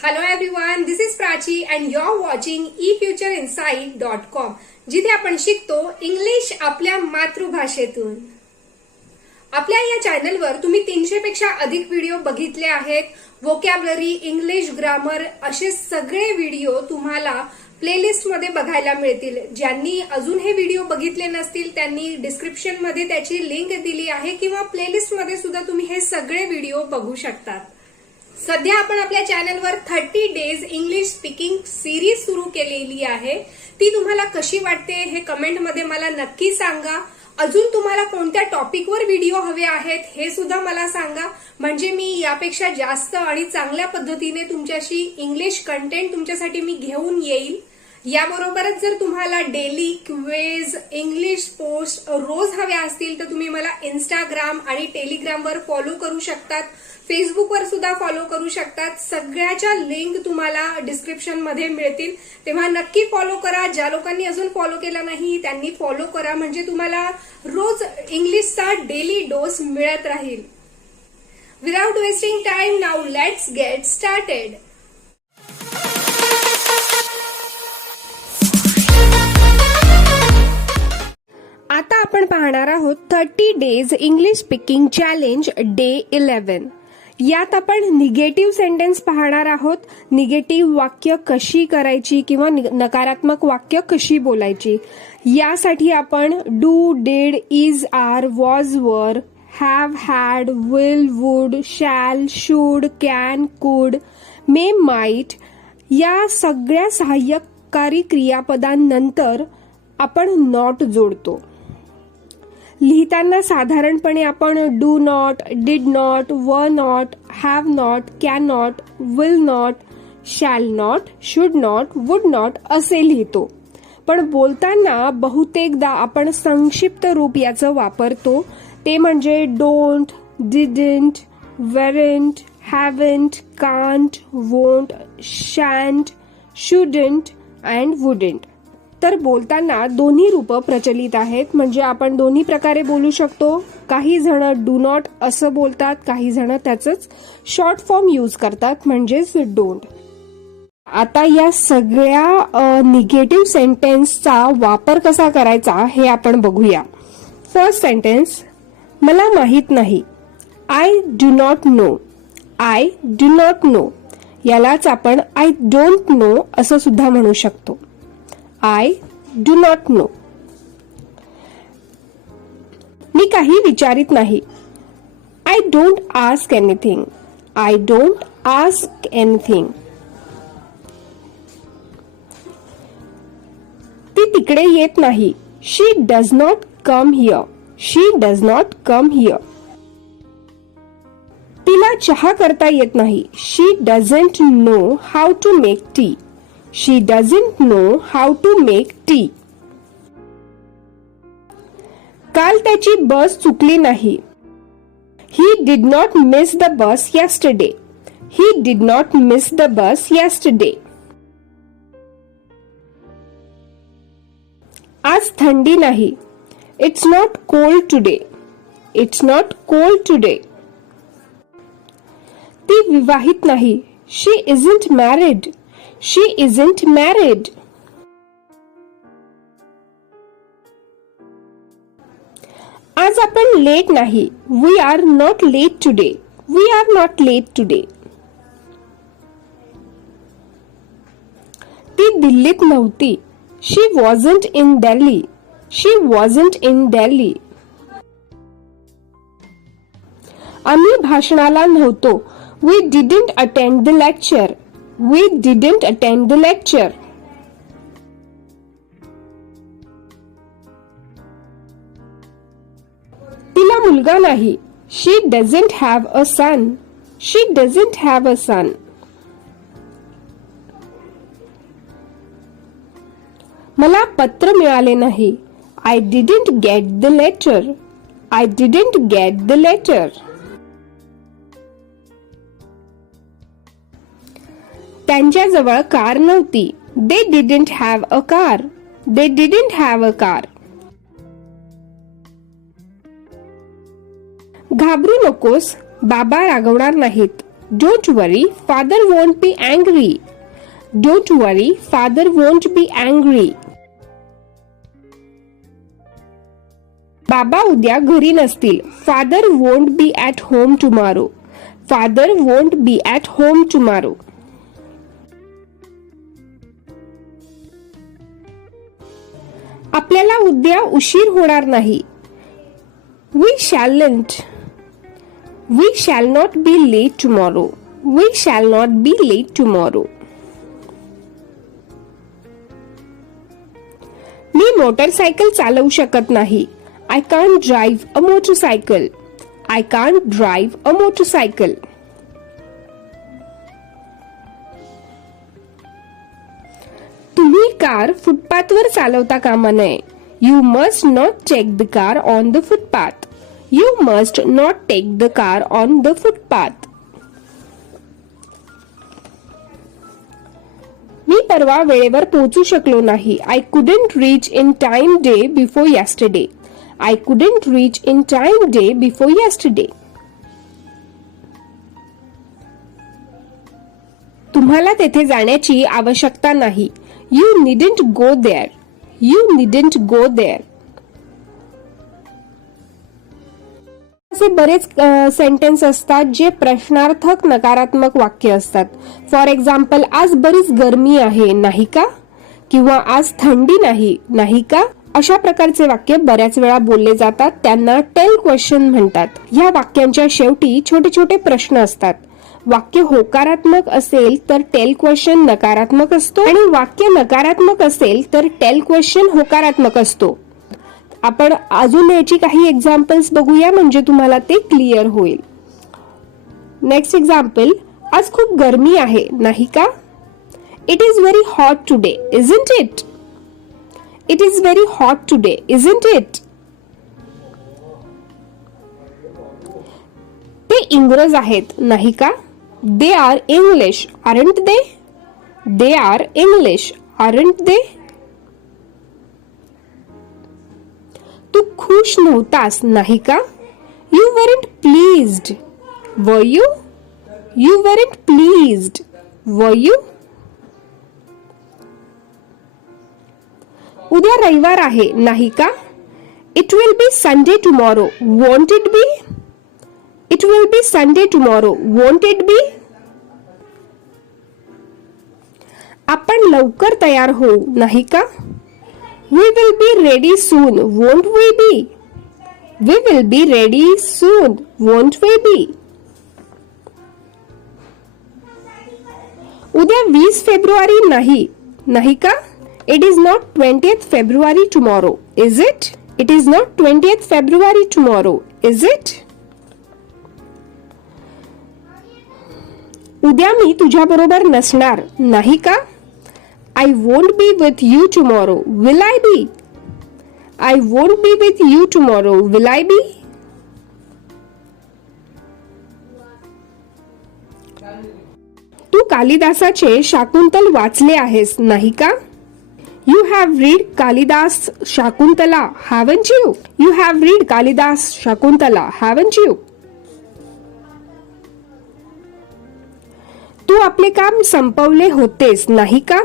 Hello everyone, this is Prachi and you're watching efutureinsight.com जिथे आपण शिकतो इंग्लिश आपल्या मातृभाषेतून. आपल्या या चॅनलवर तुम्ही 300 पेक्षा अधिक व्हिडिओ बघितले आहेत. व्होकॅब्युलरी, इंग्लिश ग्रामर असे सगळे व्हिडिओ तुम्हाला प्लेलिस्ट मध्ये बघायला मिळतील. ज्यांनी अजून हे व्हिडिओ बघितले नसतील त्यांनी डिस्क्रिप्शन मध्ये त्याची लिंक दिली आहे किंवा प्लेलिस्ट मध्ये सुद्धा तुम्ही हे सगळे व्हिडिओ बघू शकतात. सध्या आपण आपल्या चॅनलवर 30 डेज इंग्लिश स्पीकिंग सिरीज सुरू केलेली आहे. ती तुम्हाला कशी वाटते हे कमेंटमध्ये मला नक्की सांगा. अजून तुम्हाला कोणत्या टॉपिकवर व्हिडिओ हवे आहेत हे सुद्धा मला सांगा, म्हणजे मी यापेक्षा जास्त आणि चांगल्या पद्धतीने तुमच्याशी इंग्लिश कंटेंट तुमच्यासाठी मी घेऊन येईल. याबरोबरच जर तुम्हाला डेली क्विज, इंग्लिश पोस्ट रोज हव्या असतील तर तुम्ही मला इंस्टाग्राम आणि टेलिग्रामवर फॉलो करू शकतात. फेसबुकवर सुद्धा फॉलो करू शकतात. सगळ्याच्या लिंक तुम्हाला डिस्क्रिप्शन मध्ये मिळतील, तेव्हा नक्की फॉलो करा. ज्या लोकांनी अजून फॉलो केला नाही त्यांनी फॉलो करा, म्हणजे तुम्हाला रोज इंग्लिशचा डेली डोस मिळत राहील. Without wasting time, now let's get started. आता आपण पाहणार आहोत 30 days English speaking challenge day 11. यात आपण निगेटिव्ह सेंटेन्स पाहणार आहोत. निगेटिव्ह वाक्य कशी करायची किंवा नकारात्मक वाक्य कशी बोलायची यासाठी आपण do, did, is, are, was, were, have, had, will, would, shall, should, can, could, may, might या सगळ्या सहाय्यकारी क्रियापदांनंतर आपण नॉट जोडतो. लिहिताना साधारणपणे आपण do not, did not, were not, have not, can not, will not, shall not, should not, would not असे लिहितो. पण बोलताना बहुतेकदा आपण संक्षिप्त रूप याचं वापरतो. ते म्हणजे don't, didn't, weren't, haven't, can't, won't, shan't, shouldn't and wouldn't. तर बोलताना दोन्ही रूप प्रचलित आहेत, म्हणजे आपण दोन्ही प्रकारे बोलू शकतो. काही जण डू नॉट असं बोलतात, काही जण त्याचंच शॉर्ट फॉर्म यूज करतात, म्हणजेच डोंट. आता या सगळ्या निगेटिव्ह सेंटेन्सचा वापर कसा करायचा हे आपण बघूया. फर्स्ट सेंटेन्स, मला माहित नाही. I do not know. I do not know यालाच आपण आय डोंट नो असं सुद्धा म्हणू शकतो. I do not know. मी काही विचारित नाही. I don't ask anything. I don't ask anything. ती तिकडे येत नाही. She does not come here. She does not come here. तिला चहा करता येत नाही. She doesn't know how to make tea. She doesn't know how to make tea. काल त्याची बस चुकली नाही. He did not miss the bus yesterday. He did not miss the bus yesterday. आज थंडी नाही. It's not cold today. It's not cold today. ती विवाहित नाही. She isn't married. She isn't married. आज आपण लेट नाही. We are not late today. We are not late today. ती दिल्लीत नव्हती. She wasn't in Delhi. She wasn't in Delhi. आम्ही भाषणाला नव्हतो. We didn't attend the lecture. We didn't attend the lecture. तिला मुलगा नाही. She doesn't have a son. She doesn't have a son. मला पत्र मिळाले नाही. I didn't get the letter. I didn't get the letter. त्यांच्याजवळ कार नव्हती. They didn't have a car. They didn't have a car. घाबरू नकोस, बाबा रागवणार नाहीत. Don't worry, father won't be angry. Don't worry, father won't be angry. बाबा उद्या घरी नसतील. Father won't be at home tomorrow. Father won't be at home tomorrow. आपल्याला उद्या उशीर होणार नाही. We shalln't. We shall not be late tomorrow. We shall not be late tomorrow. Me motorcycle चालवू शकत नाही. I can't drive a motorcycle. I can't drive a motorcycle. तुम्ही car फुटपाथवर चालवता कामा नये. You must not take the car on the footpath. You must not take the car on the footpath. मी परवा वेळेवर पोहोचू शकलो नाही. I couldn't reach in time day before yesterday. I couldn't reach in time day before yesterday. तुम्हाला तेथे जाण्याची आवश्यकता नाही. You needn't go there. You needn't go there. असे बरेच सेंटेन्स असतात जे प्रश्नार्थक नकारात्मक वाक्य असतात. फॉर एक्झाम्पल, आज बरीच गरमी आहे, नाही का? किंवा आज थंडी नाही, नाही का? अशा प्रकारचे वाक्य बऱ्याच वेळा बोलले जातात. त्यांना टेल क्वेश्चन म्हणतात. या वाक्यांच्या शेवटी छोटे छोटे प्रश्न असतात. वाक्य होकारात्मक असेल तर टेल क्वेश्चन नकारात्मक असतो आणि वाक्य नकारात्मक असेल तर टेल क्वेश्चन होकारात्मक असतो. आपण अजून याची काही एक्झाम्पल्स बघूया म्हणजे तुम्हाला ते क्लिअर होईल. नेक्स्ट एक्झाम्पल, आज खूप गरमी आहे, नाही का? It is very hot today, isn't it? It is very hot today, isn't it? ते इंग्रज आहेत, नाही का? They are English, aren't they? They are English, aren't they? तू खुश नव्हतास, नाही का? You weren't pleased, were you? You weren't pleased, were you? उद्या रविवार आहे, नाही का? It will be Sunday tomorrow, won't it be? It will be Sunday tomorrow, won't it be? आपण लवकर तयार होऊ, नाही का? We will be ready soon, won't we be? We will be ready soon, won't we be? उद्या 20 February नाही, नाही का? It is not 20th February tomorrow, is it? It is not 20th February tomorrow, is it? उद्या मी तुझ्या बरोबर नसणार, नाही का? I won't be with you tomorrow, will I be? I won't be with you tomorrow, will I be? तू कालिदासाचे शाकुंतल वाचले आहेस, नाही का? You have read Kalidas Shakuntala, haven't you? You have read Kalidas Shakuntala, haven't you? तू आपले काम संपवले होतेस, नाही का?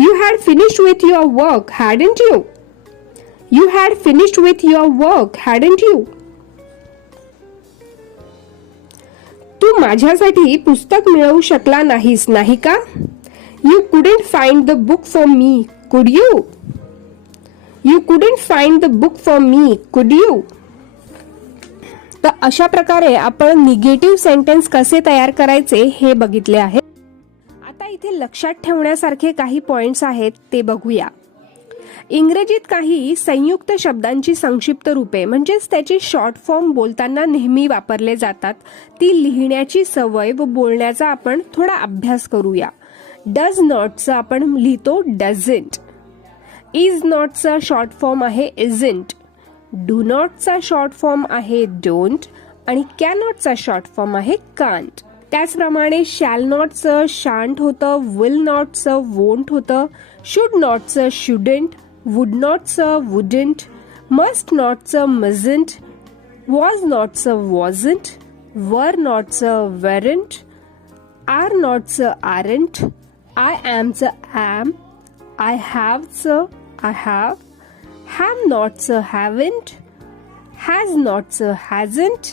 You had finished with your work, hadn't you? You had finished with your work, hadn't you? तू माझ्यासाठी पुस्तक मिळवू शकला नाहीस, नाही का? You couldn't find the book for me, could you? You couldn't find the book for me, could you? तर अशा प्रकारे आपण निगेटिव्ह सेंटेन्स कसे तयार करायचे हे बघितले आहे. आता इथे लक्षात ठेवण्यासारखे काही पॉइंट्स आहेत ते बघूया. इंग्रजीत काही संयुक्त शब्दांची संक्षिप्त रूपे म्हणजेच त्याची शॉर्ट फॉर्म बोलताना नेहमी वापरले जातात. ती लिहिण्याची सवय व बोलण्याचा आपण थोडा अभ्यास करूया. डज नॉटचा आपण लिहितो डझंट. इज नॉटचा शॉर्ट फॉर्म आहे इजंट. डू नॉटचा शॉर्ट फॉर्म आहे डोंट आणि कॅन नॉटचा शॉर्ट फॉर्म आहे कांट. त्याचप्रमाणे शॅल नॉटचं शांट होतं, विल नॉटचं वोंट होतं, शुड नॉटचं शुडंट, वुड नॉटचं वुडंट, मस्ट नॉटचं मजंट, वॉज नॉटचं वॉजंट, वर नॉटचं वेरंट, आर नॉटचं आरंट, आय एमचं ॲम, आय हॅवचं आय हॅव नॉटचं हॅवंट, हॅज नॉटचं हॅझंट,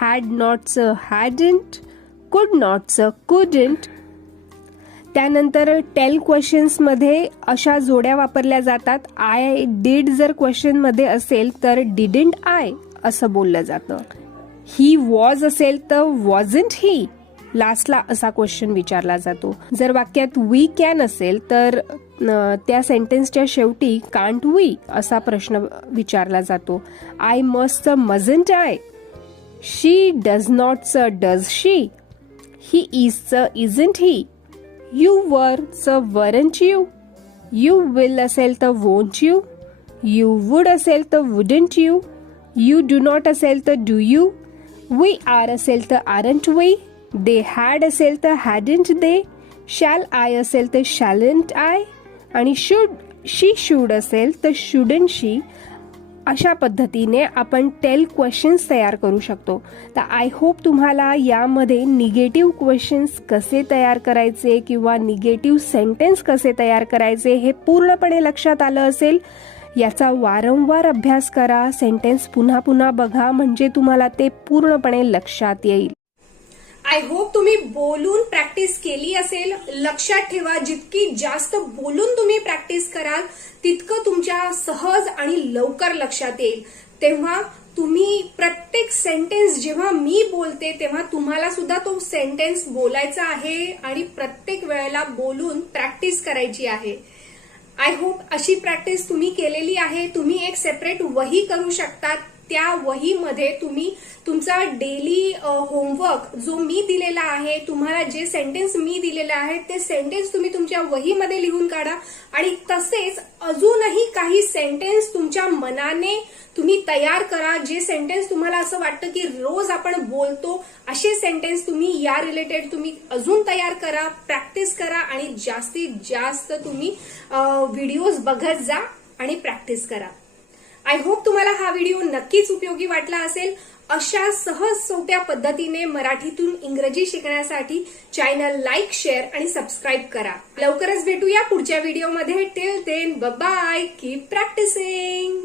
हॅड नॉटचं हॅडंट, कुड नॉटचं कुडंट. त्यानंतर टेल क्वेश्चन्समध्ये अशा जोड्या वापरल्या जातात. आय डिड जर क्वेश्चनमध्ये असेल तर डिडंट आय असं बोललं जातं. ही वॉज असेल तर वॉजंट ही, लास्टला असा क्वेश्चन विचारला जातो. जर वाक्यात वी कॅन असेल तर त्या सेंटेन्सच्या शेवटी कांट वी असा प्रश्न विचारला जातो. आय मस्टचं मजंट आय, शी डज नॉटचं डज शी, ही इजचं इजंट ही, यू वरचं वरंट यू, यू विल असेल तर वोंट यू, यू वुड असेल तर wouldn't you, you do not असेल तर डू यू, वी आर असेल तर आरंट वी, दे हॅड असेल तर हॅडंट दे, शॅल आय असेल तर शॅलंट आय, आणि शी शूड असेल तर शुडंट शी. अशा पद्धतीने आपण टेल क्वेश्चन्स तयार करू शकतो. तर आय होप तुम्हाला यामध्ये निगेटिव्ह क्वेश्चन्स कसे तयार करायचे किंवा निगेटिव्ह सेंटेन्स कसे तयार करायचे हे पूर्णपणे लक्षात आलं असेल. याचा वारंवार अभ्यास करा, सेंटेन्स पुन्हा पुन्हा बघा, म्हणजे तुम्हाला ते पूर्णपणे लक्षात येईल. आय होप तुम्ही बोलून प्रॅक्टिस केली असेल. लक्षात ठेवा, जितकी जास्त बोलून तुम्ही प्रॅक्टिस कराल तितकं तुमच्या सहज आणि लवकर लक्षात येईल. तेव्हा तुम्ही प्रत्येक सेंटेन्स जेव्हा मी बोलते तेव्हा तुम्हाला सुद्धा तो सेंटेन्स बोलायचा आहे आणि प्रत्येक वेळेला बोलून प्रॅक्टिस करायची आहे. आय होप अशी प्रॅक्टिस तुम्ही केलेली आहे. तुम्ही एक सेपरेट वही करू शकता. त्या वहीमध्ये तुम्ही तुमचा डेली होमवर्क जो मी दिलेला आहे, तुम्हाला जे सेंटेन्स मी दिलेले आहे ते सेंटेन्स तुम्ही तुमच्या वहीमध्ये लिहून काढा. आणि तसेच अजूनही काही सेंटेन्स तुमच्या मनाने तुम्ही तयार करा. जे सेंटेन्स तुम्हाला असं वाटतं की रोज आपण बोलतो असे सेंटेन्स तुम्ही या रिलेटेड तुम्ही अजून तयार करा, प्रॅक्टिस करा आणि जास्तीत जास्त तुम्ही व्हिडिओज बघत जा आणि प्रॅक्टिस करा. आय होप तुम्हाला हा व्हिडिओ नक्कीच उपयोगी वाटला असेल. अशा सहज सोप्या पद्धतीने मराठीतून इंग्रजी शिकण्यासाठी चॅनल लाईक, शेअर आणि सबस्क्राईब करा. लवकरच भेटूया पुढच्या व्हिडिओमध्ये. Till then bye, keep practising.